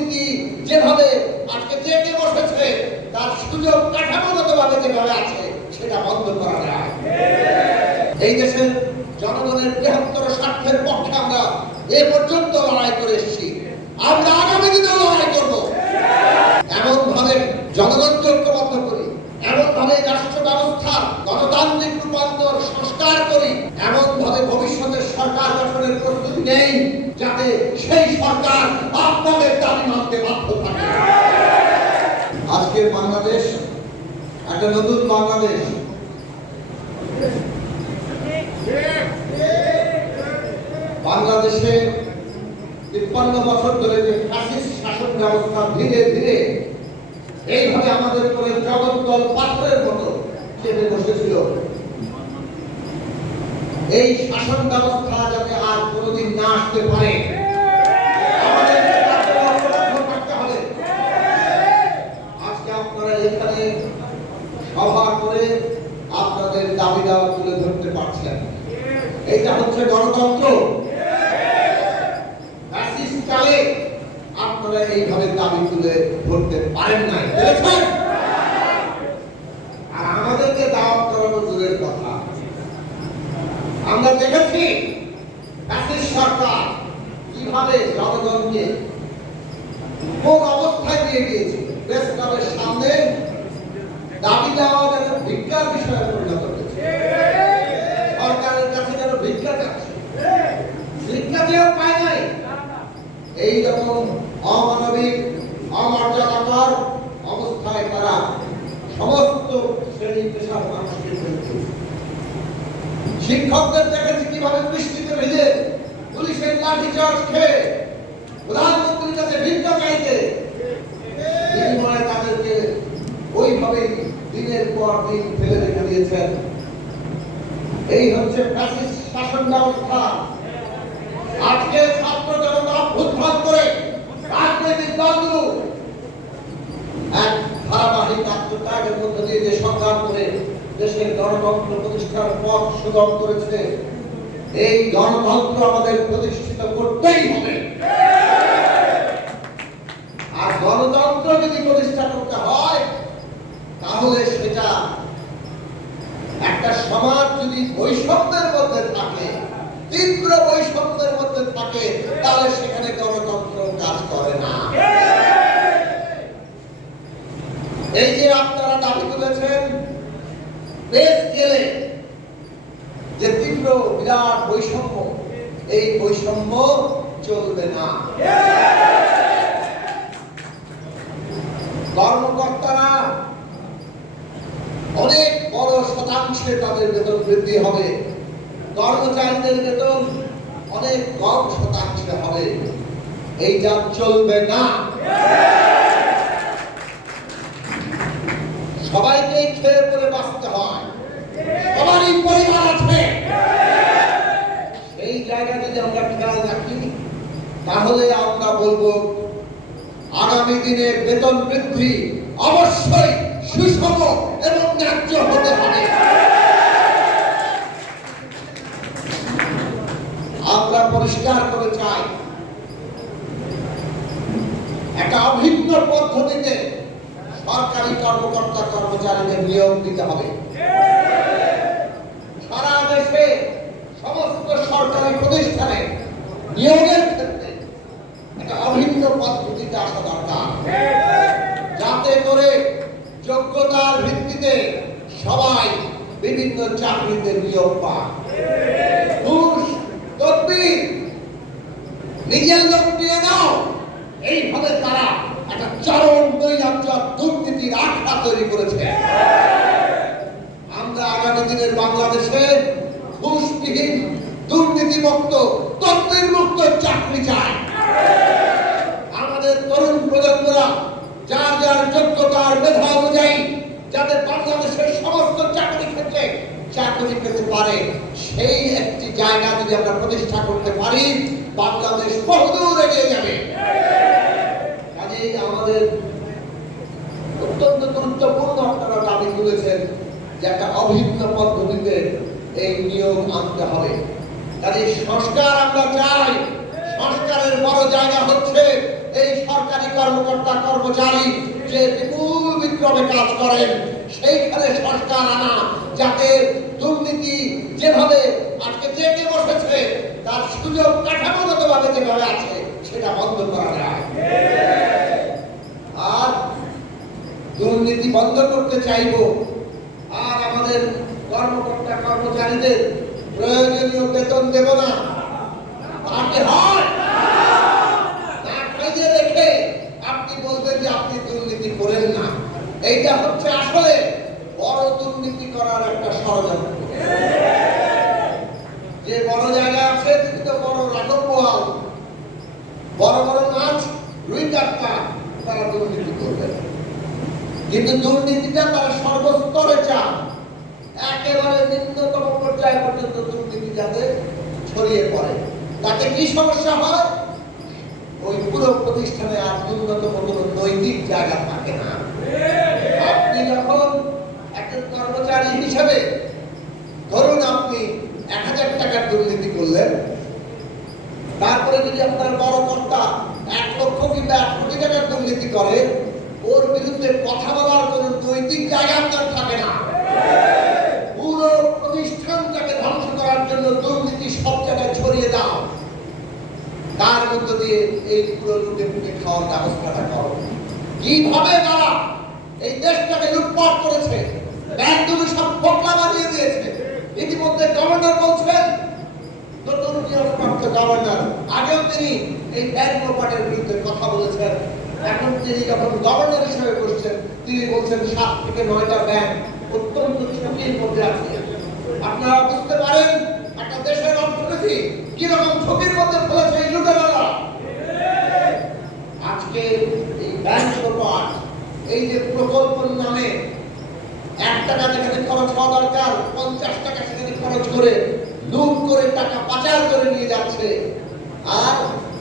দুর্নীতি যেভাবে আজকে জেগে বসেছে, তার সুযোগ কাঠামোগতভাবে যেভাবে আছে, সেটা বন্ধ করা যায়। এই দেশের জনগণের বৃহত্তর স্বার্থের পক্ষে আমরা এ পর্যন্ত লড়াই করে এসেছি, আমরা আগামী দিনেও লড়াই করব। এমন ভাবে জনগণকে ঐক্যবদ্ধ করি, এমন ভাবে রাষ্ট্র ব্যবস্থা গণতান্ত্রিক রূপান্তর সংস্কার করি, এমন ভাবে ভবিষ্যতের সরকার গঠনের প্রস্তুতি নেই যাতে সেই সরকার আপনাদের দাবি মানতে বাধ্য থাকে। আজকের বাংলাদেশ একটা নতুন বাংলাদেশ। বাংলাদেশে ৫৩ বছর ধরে যে ফ্যাসিস্ট শাসন ব্যবস্থা ধীরে ধীরে এইভাবে আমাদের উপরে জগদ্দল পাথরের মতো চেপে বসেছিল, এই শাসন ব্যবস্থা যাতে আর কোনোদিন না আসতে পারে, আজকে আপনারা এখানে সভা করে আপনাদের দাবি দাওয়া তুলে ধরতে পারছেন। এইটা হচ্ছে গণতন্ত্র। ফ্যাসিস্টকালে আপনারা এইভাবে দাবি তুলে ধরতে পারেন নাই, দেখেছেন? আর আমাদেরকে দাওয়াত করানো দূরের কথা। আমরা দেখেছি ফ্যাসিস্ট সরকার কিভাবে জনগণকে কোন অবস্থায় দিয়ে দিয়েছিল। প্রেস ক্লাবের সামনে দাবি দেওয়া যেন ভিক্ষার বিষয়ে পরিণত হয়েছে, সরকারের কাছে যেন ভিক্ষা চাচ্ছে, ভিক্ষা দিয়েও পায় নাই। এইরকম অমানবিক অমর্যাদাকর অবস্থায় তারা সমস্ত শ্রেণী পেশার মানুষকে ফেলছে। শিক্ষকদের দেখেছি কিভাবে বৃষ্টিতে ভিজে পুলিশের লাঠিচার্জ খেয়ে প্রধানমন্ত্রীর কাছে ভিক্ষা চাইতে, বিনিময়ে তাদেরকে ওইভাবে দিনের পর দিন ফেলে রেখে দিয়েছেন। এই হচ্ছে ফ্যাসিস্ট শাসন ব্যবস্থা। আজকে ছাত্র জনতা অভ্যুত্থান করে রাজনৈতিক দলগুলো এক ধারাবাহিক আত্মত্যাগের মধ্য দিয়ে যে সংগ্রাম করে দেশের গণতন্ত্র প্রতিষ্ঠার পথ সুগম করেছে, এই গণতন্ত্র আমাদের প্রতিষ্ঠিত করতেই হবে। আর গণতন্ত্র যদি প্রতিষ্ঠা করতে হয়, তাহলে সেটা একটা সমাজ যদি বৈষম্যের মধ্যে থাকে, তীব্র বৈষম্যের মধ্যে থাকে, তাহলে সেখানে গণতন্ত্র কাজ করে না। এই যে আপনারা দাবি তুলেছেন প্রেস গেলে যে তীব্র বিরাট বৈষম্য, এই বৈষম্য চলবে না। কর্মকর্তারা অনেক বড় শতাংশে তাদের বেতন বৃদ্ধি হবে, কর্মচারীদের বেতন অনেক কম শতাংশে হবে। এইটা চলবে না। সবাইকে খেয়ে পরে বাঁচতে হয়, সবারই পরিবার আছে। এই জায়গা যদি আমরা খেয়াল রাখি, তাহলে আমরা বলবো আগামী দিনে বেতন বৃদ্ধি অবশ্যই সুষম এবং ন্যায্য হতে হবে। আমরা পরিষ্কার করে চাই একটা অভিন্ন পদ্ধতিতে সরকারি কর্মকর্তা কর্মচারীদের নিয়োগ দিতে হবে। সারা দেশে সমস্ত সরকারি প্রতিষ্ঠানে নিয়োগের ক্ষেত্রে একটা অভিন্ন পদ্ধতিতে আসা দরকার, যাতে করে যোগ্যতার ভিত্তিতে সবাই বিভিন্ন চাকরিতে নিয়োগ পায়। ঘুষ, তদবির, নিজের লোক নিয়ে নাও, এইভাবে তারা একটা চরম নৈরাজ্য দুর্নীতির আখড়া তৈরি করেছে। আমরা আগামী দিনের বাংলাদেশে ঘুষবিহীন, দুর্নীতিমুক্ত, তদবির মুক্ত চাকরি চাই। আমাদের তরুণ প্রজন্মরা যার যার যোগ্যতার মেধা অনুযায়ী যাতে বাংলাদেশের সমস্ত চাকরি ক্ষেত্রে চাকরি পেতে পারে, সেই একটি জায়গা যদি আমরা প্রতিষ্ঠা করতে পারি, বাংলাদেশ বহুদূর এগিয়ে যাবে। কাজেই আমাদের অত্যন্ত গুরুত্বপূর্ণ আপনারা দাবি তুলেছেন যে একটা অভিন্ন পদ্ধতিতে এই নিয়োগ আনতে হবে। কাজেই সংস্কার আমরা চাই। সংস্কারের বড় জায়গা হচ্ছে এই সরকারি কর্মকর্তা কর্মচারী যে বিপুল বিক্রমে কাজ করেন, সেইখানে সংস্কার আনা, যাতে দুর্নীতি যেভাবে আজকে জেগে বসেছে তার সুযোগ কাঠামোগতভাবে যেভাবে আছে সেটা বন্ধ করা যায়। আর দুর্নীতি বন্ধ করতে চাইব, আর আমাদের কর্মকর্তা কর্মচারীদের প্রয়োজনীয় বেতন দেব না। তাকে হয় না খাইয়ে রেখে আপনি বলবেন যে আপনি দুর্নীতি করেন না। এইটা হচ্ছে আসলে বড় দুর্নীতি করার একটা ষড়যন্ত্র। যে বড় জায়গা আছে তিনি তো বড় রাখল পোহাল, বড় বড় মাছ রুই কাটকা তারা দুর্নীতি করবে, কিন্তু দুর্নীতিটা তারা সর্বস্তরে চান, একেবারে নিম্নতম পর্যায় পর্যন্ত দুর্নীতি যাতে ছড়িয়ে পড়ে। তাতে কি সমস্যা হয়? ওই পুরো প্রতিষ্ঠানে আর ন্যূনতম কোনো নৈতিক জায়গা থাকে না। আপনি যখন একজন কর্মচারী হিসেবে ধরুন আপনি 1000 টাকার দুর্নীতি করলেন, তারপরে যদি আপনার বড় কর্তা 1 লক্ষ কিংবা 1 কোটি টাকার দুর্নীতি করে, ওর বিরুদ্ধে কথা বলার কোন নৈতিক জায়গা আপনার থাকে না। পুরো প্রতিষ্ঠানটাকে ধ্বংস করার জন্য দুর্নীতি সব জায়গায় ছড়িয়ে দাও, তার মধ্য দিয়ে এই পুরো লুটে পুটে খাওয়ার ব্যবস্থাটা করো। কিভাবে তারা এই দেশটাকে লুটপাট করেছে, ব্যাংকগুলো সব ফোকলা বানিয়ে দিয়েছে। ইতিমধ্যে গভর্নর বলছেন, নতুন নিয়োগপ্রাপ্ত গভর্নর, আগেও তিনি এই ব্যাংক লুটপাটের বিরুদ্ধে কথা বলেছেন। এখন তিনি যখন গভর্নর হিসেবে বসছেন, তিনি বলছেন 7 থেকে 9টা ব্যাংক অত্যন্ত ঝুঁকির মধ্যে আছে। আপনারা বুঝতে পারেন একটা দেশের অর্থনীতি কিরকম ঝুঁকির মধ্যে ফেলেছে এই লুটেরারা। আজকে এই ব্যাংক লুটপাট, এই যে প্রকল্পের নামে 1 টাকা যেখানে খরচ হওয়া দরকার 50 টাকা সেখানে খরচ করে লুট করে টাকা পাচার করে নিয়ে যাচ্ছে, আর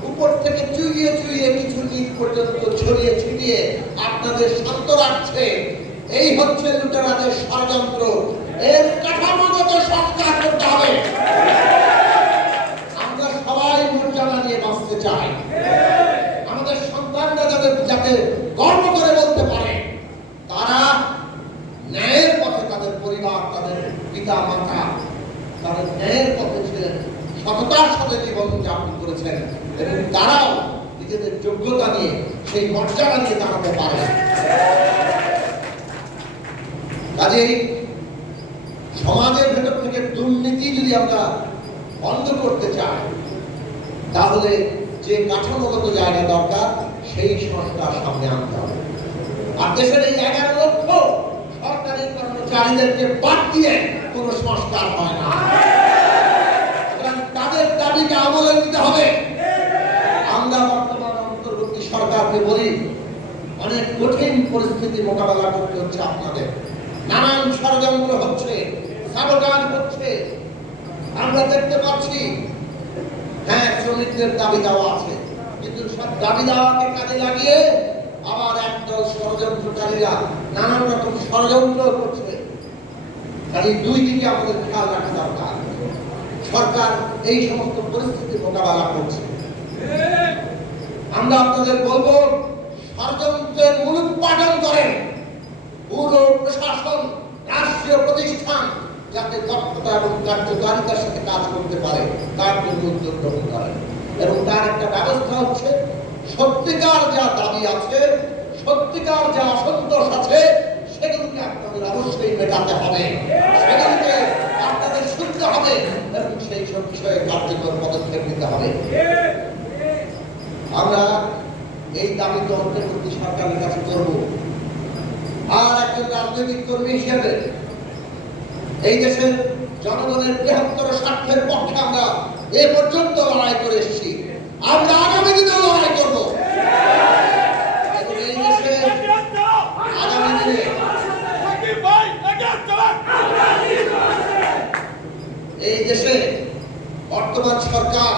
উপর থেকে চুইয়ে চুইয়ে কিছু দিক পর্যন্ত ছড়িয়ে ছিটিয়ে আপনাদের শান্ত রাখছে। এই হচ্ছে লুটেরাদের ষড়যন্ত্র। এর কাঠামোগত সংস্কার করতে হবে। আমরা সবাই মর্যাদা নিয়ে বাঁচতে চাই। আমাদের সন্তানরা যাতে গর্ব করে বলতে পারে তারা ন্যায়ের পথে, তাদের পরিবার, তাদের পিতা মাতা তাদের ন্যায়ের পথে ছিলেন, সততার সাথে জীবন যাপন করেছেন, এবং তারাও নিজেদের যোগ্যতা নিয়ে সেই মর্যাদা নিয়ে দাঁড়াতে পারে। কাজেই সমাজের ভেতর থেকে দুর্নীতি যদি আমরা বন্ধ করতে চাই, তাহলে যে কাঠামোগত জায়গা দরকার সেই সংস্কার সামনে আনতে হবে। আর দেশের এই 11 লক্ষ সরকারি কর্মচারীদেরকে বাদ দিয়ে কোনো সংস্কার হয় না। তাদের দাবিকে আমলে নিতে হবে। আমরা বর্তমান অন্তর্বর্তী সরকারকে বলি, অনেক কঠিন পরিস্থিতি মোকাবেলা করতে হচ্ছে আপনাদের। নানান ষড়যন্ত্র হচ্ছে, সাবোটাজ হচ্ছে, আমরা দেখতে পাচ্ছি। হ্যাঁ, শ্রমিকদের দাবি দেওয়া আছে, কিন্তু সব দাবি দেওয়াকে কাজে লাগিয়ে আবার একদল ষড়যন্ত্রকারীরা নানান রকম ষড়যন্ত্র করছে। কাজে দুই দিকে আমাদের খেয়াল রাখা দরকার। সরকার এই সমস্ত পরিস্থিতি মোকাবেলা করছে। আমরা আপনাদের বলবো, ষড়যন্ত্রের মূলোৎপাটন করেন। পুরো প্রশাসন, রাষ্ট্রীয় প্রতিষ্ঠান যাতে দক্ষতা এবং কার্যকারিতার সাথে কাজ করতে পারে তার জন্য উদ্যোগ গ্রহণ করেন। এবং তার একটা ব্যবস্থা হচ্ছে, সত্যিকার যা দাবি আছে, সত্যিকার যা অসন্তোষ আছে, সেগুলোকে আপনাদের অবশ্যই মেটাতে হবে, সেগুলোকে আপনাদের শুনতে হবে এবং সেই সব বিষয়ে কার্যকর পদক্ষেপ নিতে হবে। আমরা এই দাবি তো অন্তর্বর্তী সরকারের কাছে করব। আর একজন রাজনৈতিক কর্মী হিসেবে এই দেশের জনগণের বৃহত্তর স্বার্থের পক্ষে আমরা এ পর্যন্ত লড়াই করে এসেছি, আমরা আগামী দিনেও লড়াই করব। এবং এই দেশে আগামী দিনে এই দেশে বর্তমান সরকার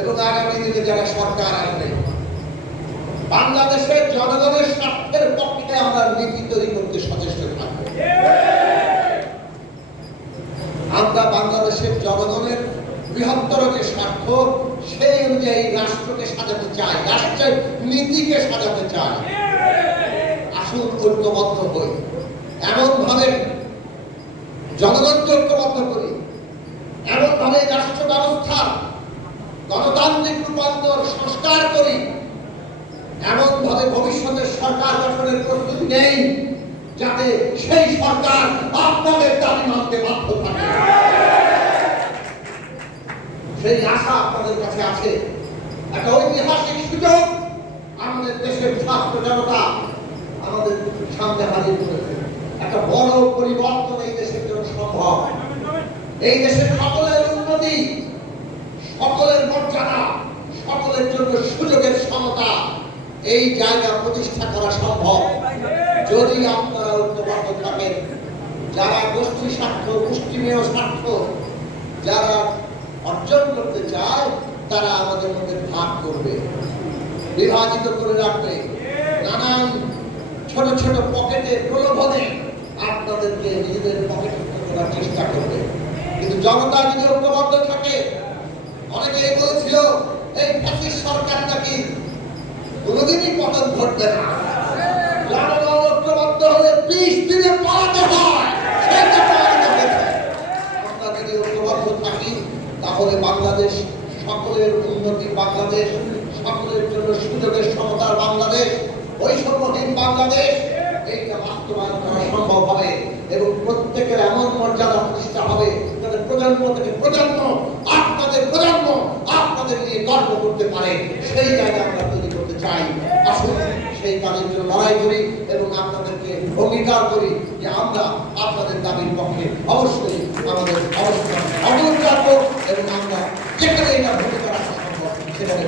এবং আগামী দিনে যারা সরকার আসবে, বাংলাদেশের জনগণের স্বার্থের পক্ষে আমরা নীতি তৈরি করতে সচেষ্ট থাকব। আমরা বাংলাদেশের জনগণের বৃহত্তর যে স্বার্থ, সেই অনুযায়ী রাষ্ট্রকে সাজাতে চাই, রাষ্ট্রের নীতিকে সাজাতে চাই। আসুন ঐক্যবদ্ধ হই, এমন ভাবে জনগণকে ঐক্যবদ্ধ করি, এমন ভাবে রাষ্ট্র ব্যবস্থা গণতান্ত্রিক রূপান্তর সংস্কার করি, এমন ভাবে ভবিষ্যতের সরকার গঠনের প্রস্তুতি নেই যাতে সেই সরকার আপনাদের দাবি মানতে বাধ্য থাকে। সেই আশা আপনাদের কাছে আছে। একটা ঐতিহাসিক সুযোগ আমাদের দেশের ছাত্র জনতা আমাদের সামনে হাজির করেছে। একটা বড় পরিবর্তন এই দেশের জন্য সম্ভব। এই দেশের সকলের উন্নতি, সকলের মর্যাদা, সকলের জন্য সুযোগের সমতা, এই জায়গা প্রতিষ্ঠা করা সম্ভব যদি আপনারা ঐক্যবদ্ধ থাকেন। যারা গোষ্ঠী স্বার্থ, মুষ্টিমেয় স্বার্থ যারা অর্জন করতে চায় তারা আমাদের মধ্যে ভাগ করবে, বিভাজিত করে রাখবে, নানান ছোট ছোট পকেটে প্রলোভনে আপনাদেরকে নিজেদের পকেট করার চেষ্টা করবে। কিন্তু জনতা যদি ঐক্যবদ্ধ থাকে, অনেকে বলেছিল এই ফ্যাসিস্ট সরকার নাকি কোনোদিনই পতন ঘটবে না। জনগণ ঐক্যবদ্ধ হলে 20 দিনে পালাতে হয়। আমরা যদি ঐক্যবদ্ধ থাকি তাহলে বাংলাদেশ সকলের উন্নতি, বাংলাদেশ সকলের জন্য সুযোগের সমতার বাংলাদেশ, বৈষম্যহীন বাংলাদেশ, এইটা বাস্তবায়ন করা সম্ভব হবে এবং প্রত্যেকের এমন মর্যাদা প্রতিষ্ঠা হবে যাতে প্রজন্ম থেকে প্রজন্ম আপনাদের নিয়ে গর্ব করতে পারে। সেই জায়গা আমরা তৈরি করতে চাই। আসুন সেই কাজের জন্য লড়াই করি এবং আপনাদেরকে অঙ্গীকার করি যে আমরা আপনাদের দাবির পক্ষে অবশ্যই আমাদের অবস্থান অবলম্বন করব এবং আমরা যেখানে এটা ভূমিকা রাখা সম্ভব সেখানে